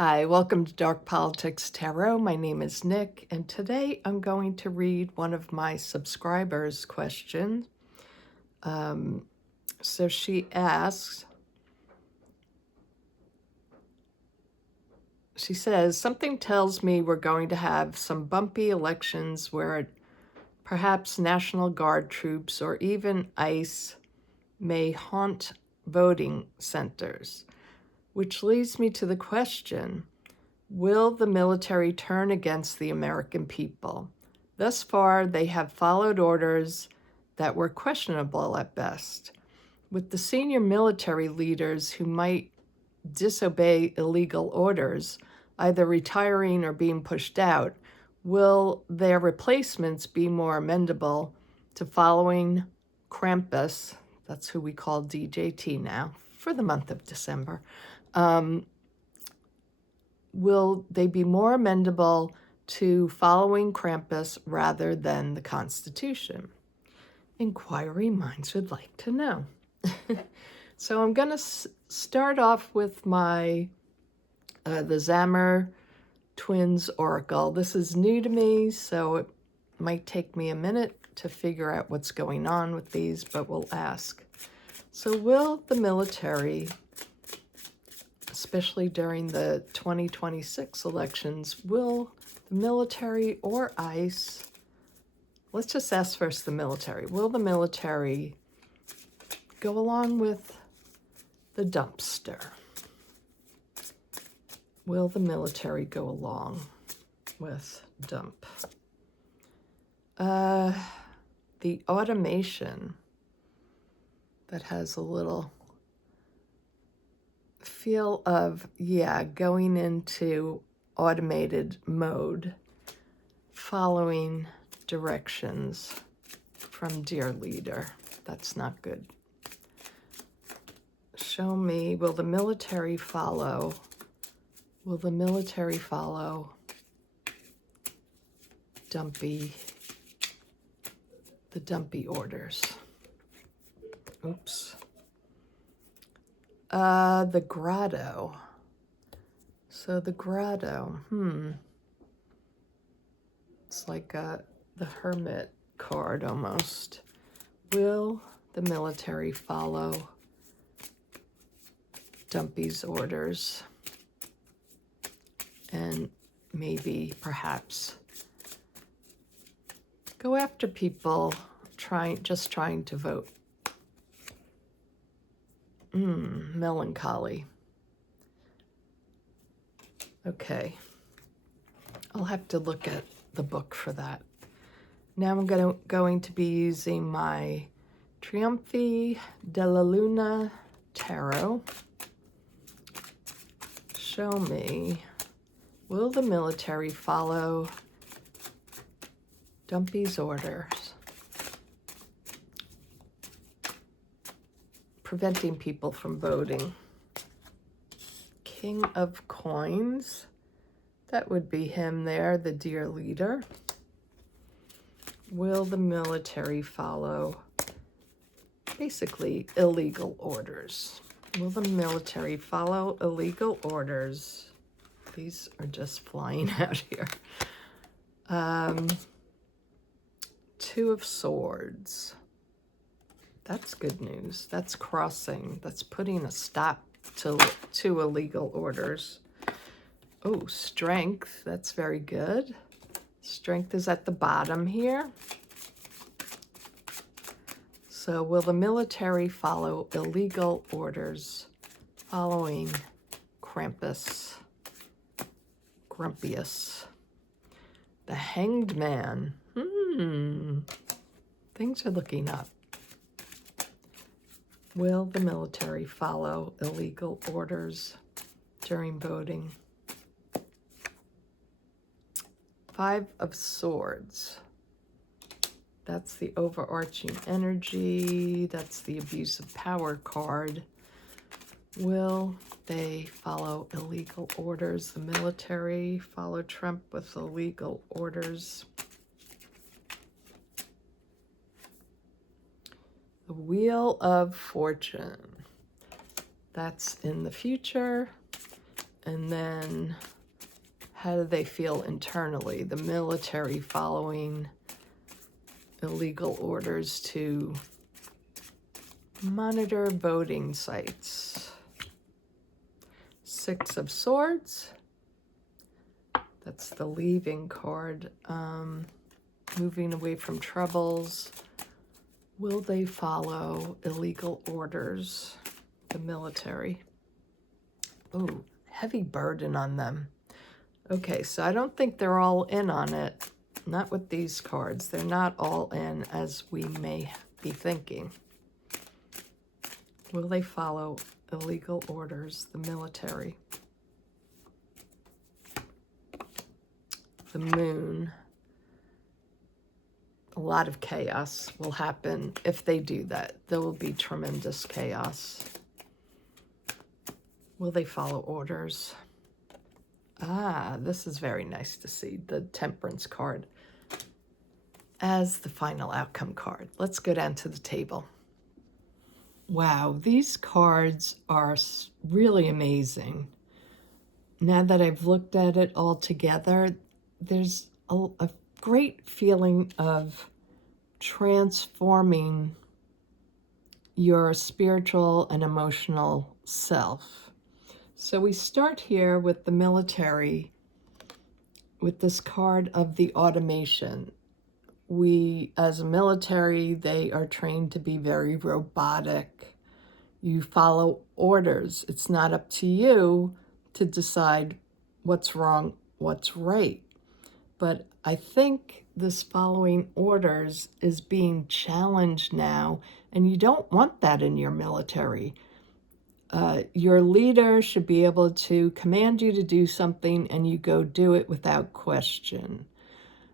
Hi, welcome to Dark Politics Tarot. My name is Nick, and today I'm going to read one of my subscribers' questions. So she asks, she says, something tells me we're going to have some bumpy elections where perhaps National Guard troops or even ICE may haunt voting centers, which leads me to the question, will the military turn against the American people? Thus far, they have followed orders that were questionable at best. With the senior military leaders who might disobey illegal orders, either retiring or being pushed out, will their replacements be more amenable to following Krampus, that's who we call DJT now, for the month of December, will they be more amenable to following Krampus rather than the Constitution? Inquiring minds would like to know. So I'm going to start off with my the Zammer Twins Oracle. This is new to me, so it might take me a minute to figure out what's going on with these, but we'll ask. So will the military, especially during the 2026 elections, will the military or ICE, let's just ask first the military, will the military go along with the dumpster? Will the military go along with dump? The automation that has a little feel of, going into automated mode, following directions from dear leader. That's not good. Show me, will the military follow the dumpy orders? Oops. The grotto. So the grotto, it's like the hermit card almost. Will the military follow Dumpy's orders? And maybe, perhaps, go after people just trying to vote. Melancholy. Okay. I'll have to look at the book for that. Now I'm going to be using my Trionfi Della Luna Tarot. Show me, will the military follow Dumpy's orders? Preventing people from voting. King of Coins. That would be him there, the dear leader. Will the military follow basically illegal orders? Will the military follow illegal orders? These are just flying out here. Two of Swords. That's good news. That's crossing. That's putting a stop to illegal orders. Oh, Strength. That's very good. Strength is at the bottom here. So will the military follow illegal orders following Krampus? Grumpius. The Hanged Man. Things are looking up. Will the military follow illegal orders during voting? Five of Swords. That's the overarching energy. That's the abuse of power card. Will they follow illegal orders? The military follow Trump with illegal orders. The Wheel of Fortune. That's in the future. And then how do they feel internally? The military following illegal orders to monitor voting sites. Six of Swords. That's the leaving card. Moving away from troubles. Will they follow illegal orders? The military. Oh, heavy burden on them. Okay, so I don't think they're all in on it. Not with these cards. They're not all in as we may be thinking. Will they follow illegal orders? The military. The moon. A lot of chaos will happen if they do that. There will be tremendous chaos. Will they follow orders? Ah, this is very nice to see. The Temperance card as the final outcome card. Let's go down to the table. Wow, these cards are really amazing. Now that I've looked at it all together, there's a great feeling of transforming your spiritual and emotional self. So we start here with the military, with this card of the automation. We, as a military, they are trained to be very robotic. You follow orders. It's not up to you to decide what's wrong, what's right. But I think this following orders is being challenged now, and you don't want that in your military. Your leader should be able to command you to do something and you go do it without question.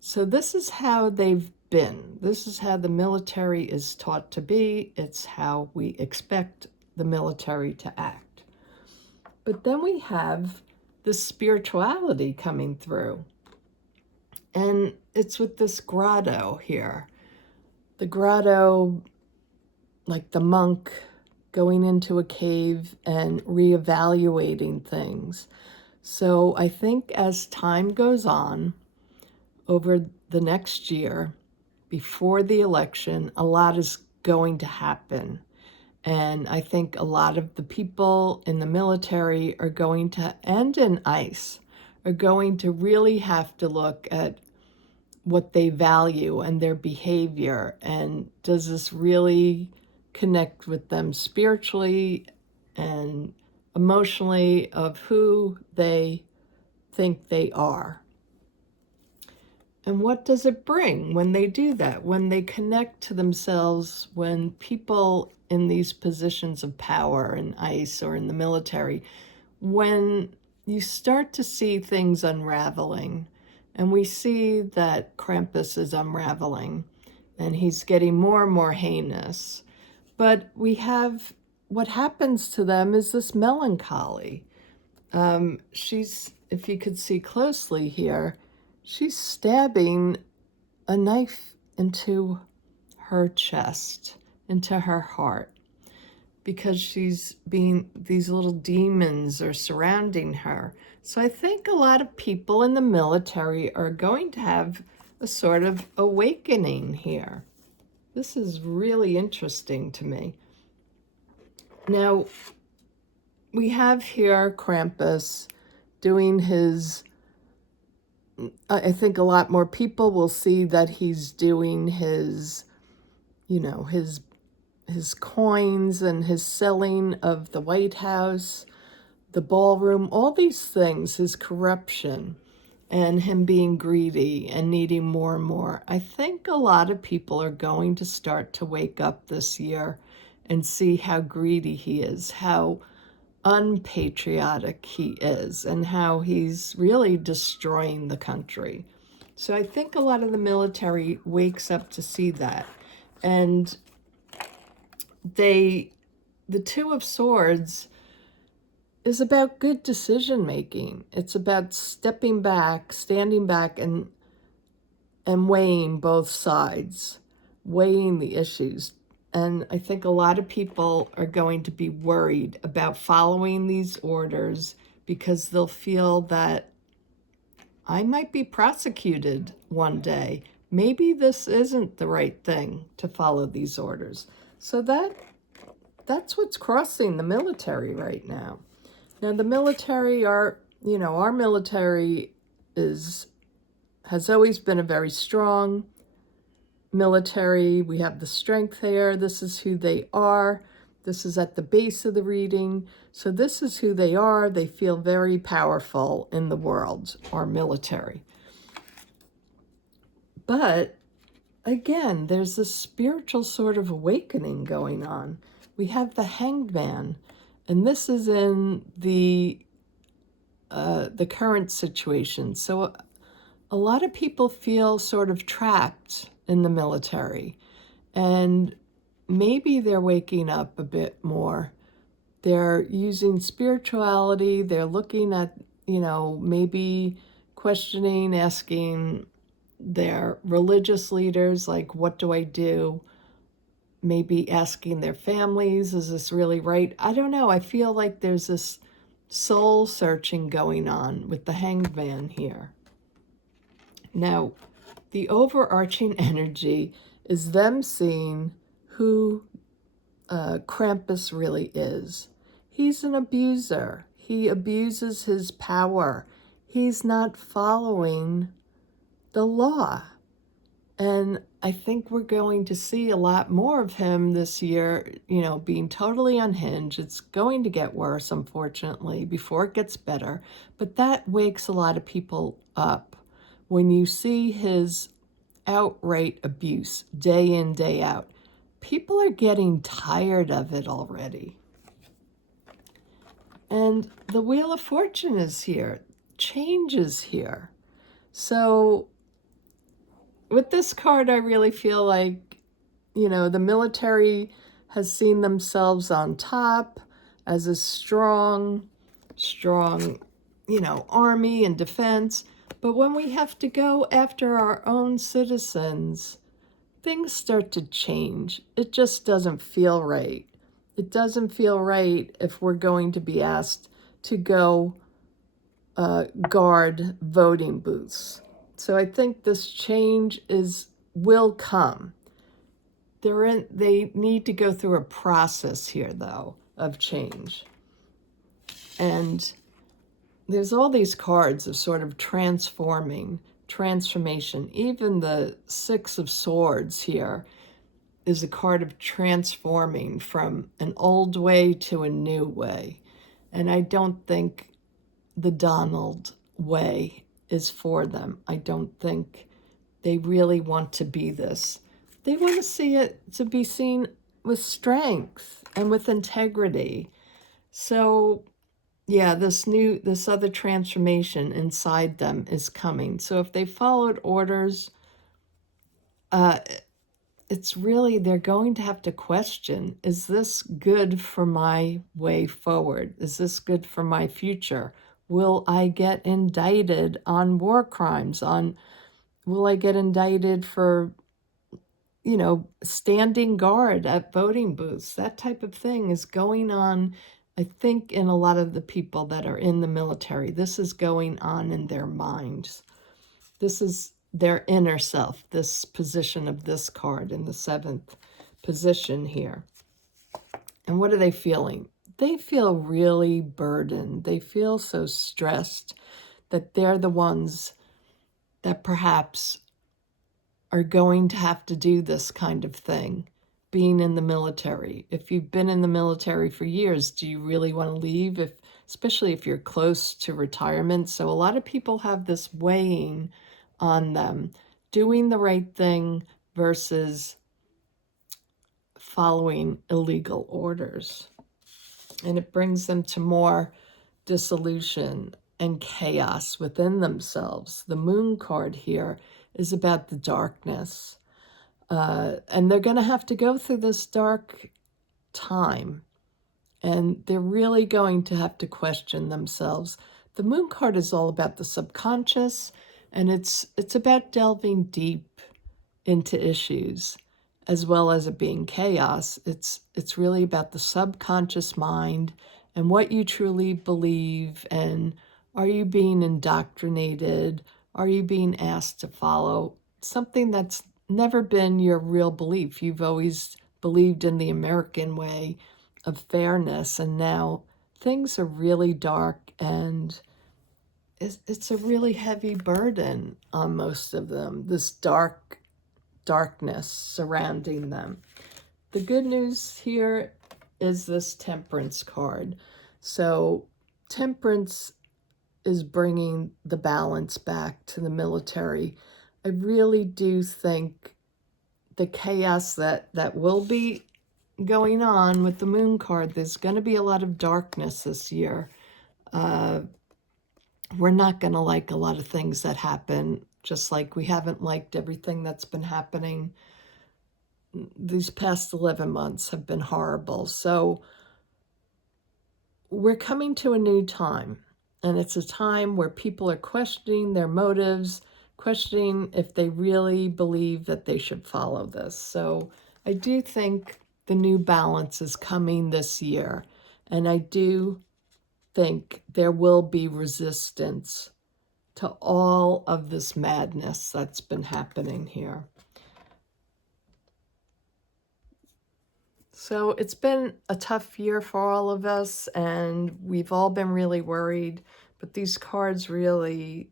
So this is how they've been. This is how the military is taught to be. It's how we expect the military to act. But then we have this spirituality coming through. And it's with this grotto here. The grotto, like the monk going into a cave and reevaluating things. So I think as time goes on, over the next year, before the election, a lot is going to happen. And I think a lot of the people in the military are going to, and in ICE, are going to really have to look at what they value and their behavior. And does this really connect with them spiritually and emotionally of who they think they are? And what does it bring when they do that? When they connect to themselves, when people in these positions of power in ICE or in the military, when you start to see things unraveling, and we see that Krampus is unraveling, and he's getting more and more heinous. But we have, what happens to them is this melancholy. She's, if you could see closely here, she's stabbing a knife into her chest, into her heart, because she's being, these little demons are surrounding her. So I think a lot of people in the military are going to have a sort of awakening here. This is really interesting to me. Now, we have here Krampus doing his, I think a lot more people will see that he's doing his, you know, his coins and his selling of the White House, the ballroom, all these things, his corruption and him being greedy and needing more and more. I think a lot of people are going to start to wake up this year and see how greedy he is, how unpatriotic he is, and how he's really destroying the country. So I think a lot of the military wakes up to see that. And the Two of Swords is about good decision making. It's about stepping back, standing back, and weighing both sides, weighing the issues. And I think a lot of people are going to be worried about following these orders because they'll feel that I might be prosecuted one day. Maybe this isn't the right thing to follow these orders. So that's what's crossing the military right now. Now the military our military has always been a very strong military. We have the strength there. This is who they are. This is at the base of the reading. So this is who they are. They feel very powerful in the world, our military. But again, there's this spiritual sort of awakening going on. We have the Hanged Man, and this is in the current situation. So a lot of people feel sort of trapped in the military, and maybe they're waking up a bit more. They're using spirituality. They're looking at, maybe questioning, asking their religious leaders, like, what do I do? Maybe asking their families, is this really right? I don't know. I feel like there's this soul searching going on with the Hanged Man here. Now, the overarching energy is them seeing who Krampus really is. He's an abuser. He abuses his power. He's not following the law. And I think we're going to see a lot more of him this year, being totally unhinged. It's going to get worse, unfortunately, before it gets better. But that wakes a lot of people up when you see his outright abuse day in, day out. People are getting tired of it already. And the Wheel of Fortune is here. Change is here. So with this card, I really feel like, the military has seen themselves on top as a strong, army and defense. But when we have to go after our own citizens, things start to change. It just doesn't feel right. It doesn't feel right if we're going to be asked to go guard voting booths. So I think this change will come. They need to go through a process here, though, of change. And there's all these cards of sort of transformation. Even the Six of Swords here is a card of transforming from an old way to a new way. And I don't think the Donald way is for them. I don't think they really want to be this. They want to see it to be seen with strength and with integrity. So yeah, this other transformation inside them is coming. So if they followed orders, it's really, they're going to have to question, is this good for my way forward? Is this good for my future? Will I get indicted on war crimes? Will I get indicted for, standing guard at voting booths? That type of thing is going on, I think, in a lot of the people that are in the military. This is going on in their minds. This is their inner self, this position of this card in the 7th position here. And what are they feeling? They feel really burdened. They feel so stressed that they're the ones that perhaps are going to have to do this kind of thing, being in the military. If you've been in the military for years, do you really want to leave? Especially if you're close to retirement. So a lot of people have this weighing on them, doing the right thing versus following illegal orders. And it brings them to more dissolution and chaos within themselves. The Moon card here is about the darkness. And they're going to have to go through this dark time. And they're really going to have to question themselves. The Moon card is all about the subconscious, and it's about delving deep into issues, as well as it being chaos. It's really about the subconscious mind and what you truly believe, and are you being indoctrinated? Are you being asked to follow something that's never been your real belief? You've always believed in the American way of fairness, and now things are really dark, and it's a really heavy burden on most of them, this darkness surrounding them. The good news here is this Temperance card. So Temperance is bringing the balance back to the military. I really do think the chaos that will be going on with the Moon card, there's going to be a lot of darkness this year. We're not going to like a lot of things that happen, just like we haven't liked everything that's been happening. These past 11 months have been horrible. So we're coming to a new time, and it's a time where people are questioning their motives, questioning if they really believe that they should follow this. So I do think the new balance is coming this year, and I do think there will be resistance to all of this madness that's been happening here. So it's been a tough year for all of us, and we've all been really worried, but these cards really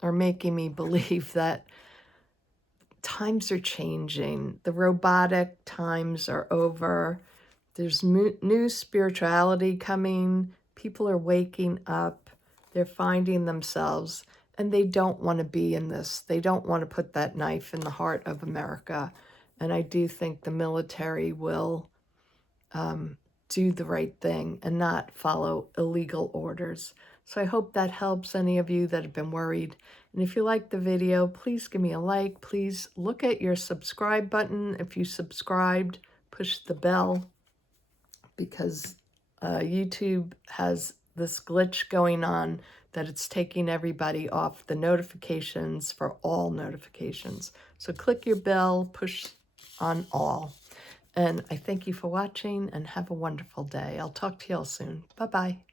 are making me believe that times are changing. The robotic times are over. There's new spirituality coming. People are waking up. They're finding themselves, and they don't want to be in this. They don't want to put that knife in the heart of America. And I do think the military will do the right thing and not follow illegal orders. So I hope that helps any of you that have been worried. And if you like the video, please give me a like. Please look at your subscribe button. If you subscribed, push the bell, because YouTube has this glitch going on that it's taking everybody off the notifications for all notifications. So click your bell, push on all. And I thank you for watching, and have a wonderful day. I'll talk to y'all soon. Bye-bye.